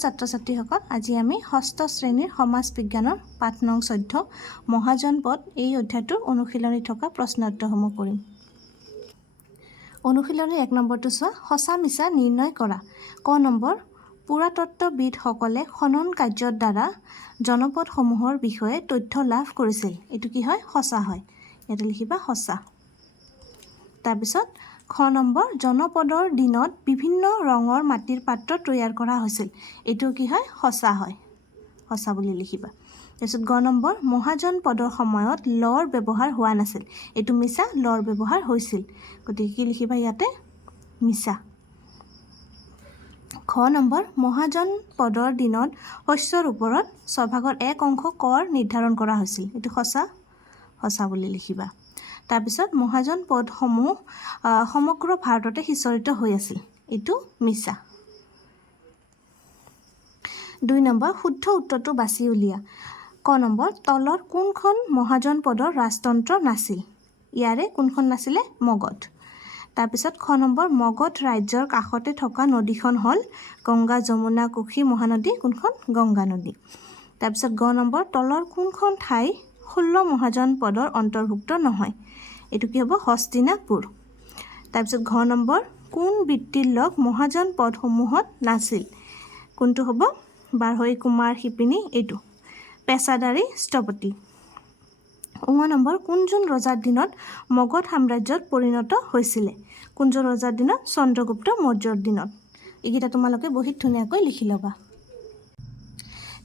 ছাত্ৰ ছাত্ৰীসকল আজি আমি ষষ্ঠ শ্ৰেণীৰ সমাজ বিজ্ঞানৰ পাঠ নং 14 মহাজন পদ এই অধ্যায়টোৰ অনুশীলনী থকা প্ৰশ্ন উত্তৰসমূহ কৰিম। অনুশীলনী 1 নম্বৰটো চোৱা, সঁচা মিছা নিৰ্ণয় কৰা। ক নম্বৰ, পুৰাতত্ত্ববিদসকলে খনন কাৰ্যৰ দ্বাৰা জনপদসমূহৰ বিষয়ে তথ্য লাভ কৰিছিল। এইটো কি হয়? সঁচা হয়। ইয়াতে লিখিবা সঁচা। তাৰপিছত খ নম্বৰ, জনপদৰ দিনত বিভিন্ন ৰঙৰ মাটিৰ পাত্ৰ তৈয়াৰ কৰা হৈছিল। এইটো কি হয়? সঁচা হয়। সঁচা বুলি লিখিবা। তাৰপিছত গ নম্বৰ, মহাজন পদৰ সময়ত লৰ ব্যৱহাৰ হোৱা নাছিল। এইটো মিছা, লৰ ব্যৱহাৰ হৈছিল। গতিকে কি লিখিবা ইয়াতে? মিছা। খ নম্বৰ, মহাজন পদৰ দিনত শস্যৰ ওপৰত 1/6 কৰ নিৰ্ধাৰণ কৰা হৈছিল। এইটো সঁচা, সঁচা বুলি লিখিবা। তাৰপিছত মহাজন পদসমূহ সমগ্ৰ ভাৰততে সিঁচৰিত হৈ আছিল। এইটো মিছা। 2 নম্বৰ, শুদ্ধ উত্তৰটো বাছি উলিয়া। ক নম্বৰ, তলৰ কোনখন মহাজন পদৰ ৰাজতন্ত্ৰ নাছিল? ইয়াৰে কোনখন নাছিলে? মগধ। তাৰপিছত খ নম্বৰ, মগধ ৰাজ্যৰ কাষতে থকা নদীখন হ'ল গংগা, যমুনা, কোশী মহানদী। কোনখন? গংগা নদী। তাৰপিছত গ নম্বৰ, তলৰ কোনখন ঠাই 16 মহাজন পদৰ অন্তৰ্ভুক্ত নহয়? এইটো কি হ'ব? হস্তিনাপুৰ। তাৰপিছত ঘ নম্বৰ, কোন বৃত্তিৰ লগ মহাজন পদসমূহত নাছিল? কোনটো হ'ব? বাঢ়ৈ, কুমাৰ, শিপিনী। এইটো পেচাদাৰী স্থপতি। ঙ নম্বৰ, কোনজন ৰজাৰ দিনত মগধ সাম্ৰাজ্যত পৰিণত হৈছিলে? কোনজন ৰজাৰ দিনত? চন্দ্ৰগুপ্ত মৌৰ্যৰ দিনত। এইকেইটা তোমালোকে বহীত ধুনীয়াকৈ লিখি ল'বা।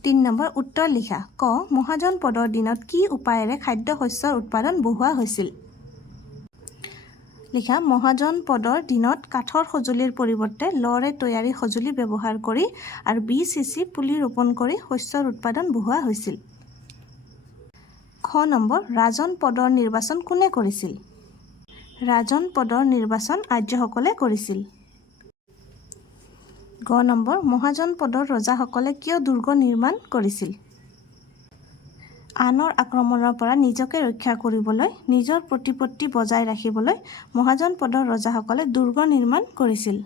3 নম্বৰ, উত্তৰ লিখা। ক মহাজন পদৰ দিনত কি উপায়েৰে খাদ্য শস্যৰ উৎপাদন বঢ়োৱা হৈছিল? লিখা, মহাজন পদৰ দিনত কাঠৰ সঁজুলিৰ পৰিৱৰ্তে লৰে তৈয়াৰী সঁজুলি ব্যৱহাৰ কৰি আৰু বীজ সিঁচি পুলি ৰোপণ কৰি শস্যৰ উৎপাদন বঢ়োৱা হৈছিল। খ নম্বৰ, ৰাজন পদৰ নিৰ্বাচন কোনে কৰিছিল? ৰাজন পদৰ নিৰ্বাচন আৰ্যসকলে কৰিছিল। গ নম্বৰ, মহাজন পদৰ ৰজাসকলে কিয় দুৰ্গ নিৰ্মাণ কৰিছিল? আনৰ আক্ৰমণৰ পৰা নিজকে ৰক্ষা কৰিবলৈ, নিজৰ প্ৰতিপত্তি বজাই ৰাখিবলৈ মহাজন পদৰ ৰজাসকলে দুৰ্গ নিৰ্মাণ কৰিছিল।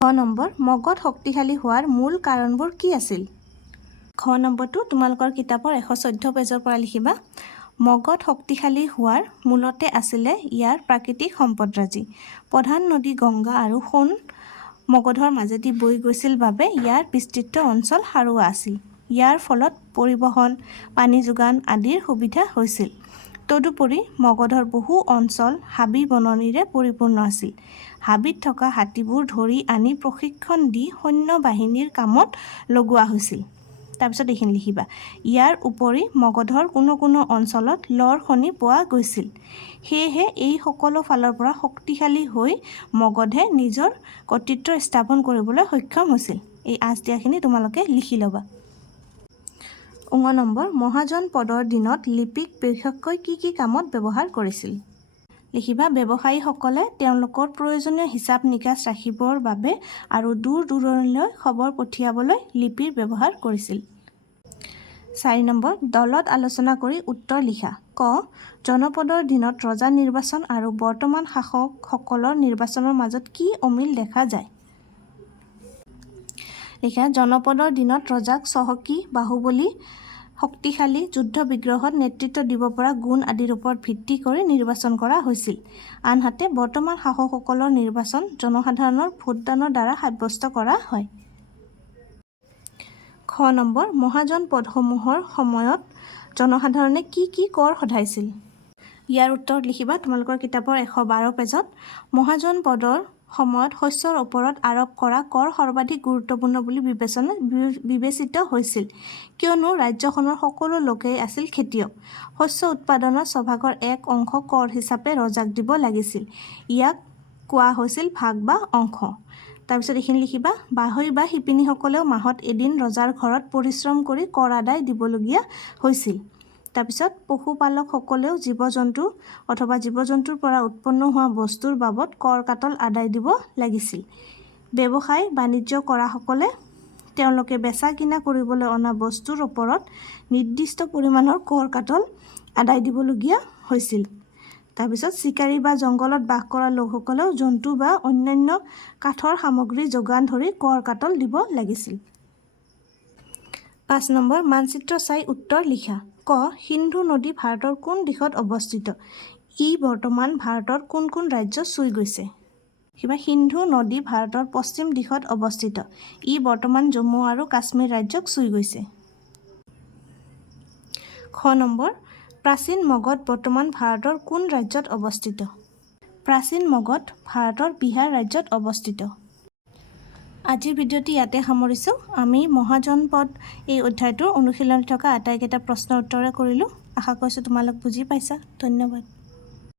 খ নম্বৰ, মগধ শক্তিশালী হোৱাৰ মূল কাৰণবোৰ কি আছিল? খ নম্বৰটো তোমালোকৰ কিতাপৰ 114 পেজৰ পৰা লিখিবা। মগধ শক্তিশালী হোৱাৰ মূলতে আছিলে ইয়াৰ প্ৰাকৃতিক সম্পদৰাজি। প্ৰধান নদী গংগা আৰু সোণ মগধৰ মাজেদি বৈ গৈছিল বাবে ইয়াৰ বিস্তৃত অঞ্চল সাৰুৱা আছিল। ইয়াৰ ফলত পৰিবহণ, পানী যোগান আদিৰ সুবিধা হৈছিল। তদুপৰি মগধৰ বহু অঞ্চল হাবি-বননিৰে পৰিপূৰ্ণ আছিল। হাবিত থকা হাতীবোৰ ধৰি আনি প্ৰশিক্ষণ দি সৈন্য বাহিনীৰ কামত লগোৱা হৈছিল। তাৰপিছত এইখিনি লিখিবা। ইয়াৰ উপৰি মগধৰ কোনো কোনো অঞ্চলত লৰ খনি পোৱা গৈছিল। সেয়েহে এই সকলো ফালৰ পৰা শক্তিশালী হৈ মগধে নিজৰ কৰ্তৃত্ব স্থাপন কৰিবলৈ সক্ষম হৈছিল। এই আঁচ দিয়াখিনি তোমালোকে লিখি ল'বা। ঙ নম্বৰ, মহাজন পদৰ দিনত লিপিক বিশেষকৈ কি কি কামত ব্যৱহাৰ কৰিছিল? লিখিবা, ব্যৱসায়ীসকলে তেওঁলোকৰ প্ৰয়োজনীয় হিচাপ নিকাচ ৰাখিবৰ বাবে আৰু দূৰ দূৰণিলৈ খবৰ পঠিয়াবলৈ লিপিৰ ব্যৱহাৰ কৰিছিল। 4 নম্বৰ, দলত আলোচনা কৰি উত্তৰ লিখা। ক জনপদৰ দিনত ৰজা নিৰ্বাচন আৰু বৰ্তমান শাসকসকলৰ নিৰ্বাচনৰ মাজত কি অমিল দেখা যায়? লিখা, জনপদৰ দিনত ৰজাক চহকী, বাহুবলী, শক্তিশালী, যুদ্ধ বিগ্ৰহত নেতৃত্ব দিব পৰা গুণ আদিৰ ওপৰত ভিত্তি কৰি নিৰ্বাচন কৰা হৈছিল। আনহাতে বৰ্তমান শাসকসকলৰ নিৰ্বাচন জনসাধাৰণৰ ভোটদানৰ দ্বাৰা সাব্যস্ত কৰা হয়। খ নম্বৰ, মহাজন পদসমূহৰ সময়ত জনসাধাৰণে কি কি কৰ সধাইছিল? ইয়াৰ উত্তৰত লিখিবা তোমালোকৰ কিতাপৰ 112 পেজত। মহাজন পদৰ সময়ত শস্যৰ ওপৰত আৰোপ কৰা কৰ সৰ্বাধিক গুৰুত্বপূৰ্ণ বুলি বিবেচিত হৈছিল, কিয়নো ৰাজ্যখনৰ সকলো লোকেই আছিল খেতিয়ক। শস্য উৎপাদনৰ 1/6 কৰ হিচাপে ৰজাক দিব লাগিছিল। ইয়াক কোৱা হৈছিল ভাগ বা অংশ। তাৰপিছত এইখিনি লিখিবা। বাঢ়ৈ বা শিপিনীসকলেও মাহত এদিন ৰজাৰ ঘৰত পৰিশ্ৰম কৰি কৰ আদায় দিবলগীয়া হৈছিল। তাৰপিছত পশুপালকসকলেও জীৱ-জন্তু অথবা জীৱ-জন্তুৰ পৰা উৎপন্ন হোৱা বস্তুৰ বাবদ কৰ কাটল আদায় দিব লাগিছিল। ব্যৱসায় বাণিজ্য কৰাসকলে তেওঁলোকে বেচা কিনা কৰিবলৈ অনা বস্তুৰ ওপৰত নিৰ্দিষ্ট পৰিমাণৰ কৰ কাটল আদায় দিবলগীয়া হৈছিল। তাৰপিছত চিকাৰী বা জংঘলত বাস কৰা লোকসকলেও জন্তু বা অন্যান্য কাঠৰ সামগ্ৰী যোগান ধৰি কৰ কাটল দিব লাগিছিল। 5 নম্বৰ মানচিত্ৰ চাই উত্তৰ লিখা। ক সিন্ধু নদী ভাৰতৰ কোন দিশত অৱস্থিত? ই বৰ্তমান ভাৰতৰ কোন কোন ৰাজ্য চুই গৈছে? কিবা সিন্ধু নদী ভাৰতৰ পশ্চিম দিশত অৱস্থিত। ই বৰ্তমান জম্মু আৰু কাশ্মীৰ ৰাজ্যক চুই গৈছে। খ নম্বৰ প্ৰাচীন মগধ বৰ্তমান ভাৰতৰ কোন ৰাজ্যত অৱস্থিত? প্ৰাচীন মগধ ভাৰতৰ বিহাৰ ৰাজ্যত অৱস্থিত। আজিৰ ভিডিঅ'টি ইয়াতে সামৰিছোঁ। আমি মহাজনপদ এই অধ্যায়টোৰ অনুশীলনত থকা আটাইকেইটা প্ৰশ্নৰ উত্তৰে কৰিলোঁ। আশা কৰিছোঁ তোমালোক বুজি পাইছা। ধন্যবাদ।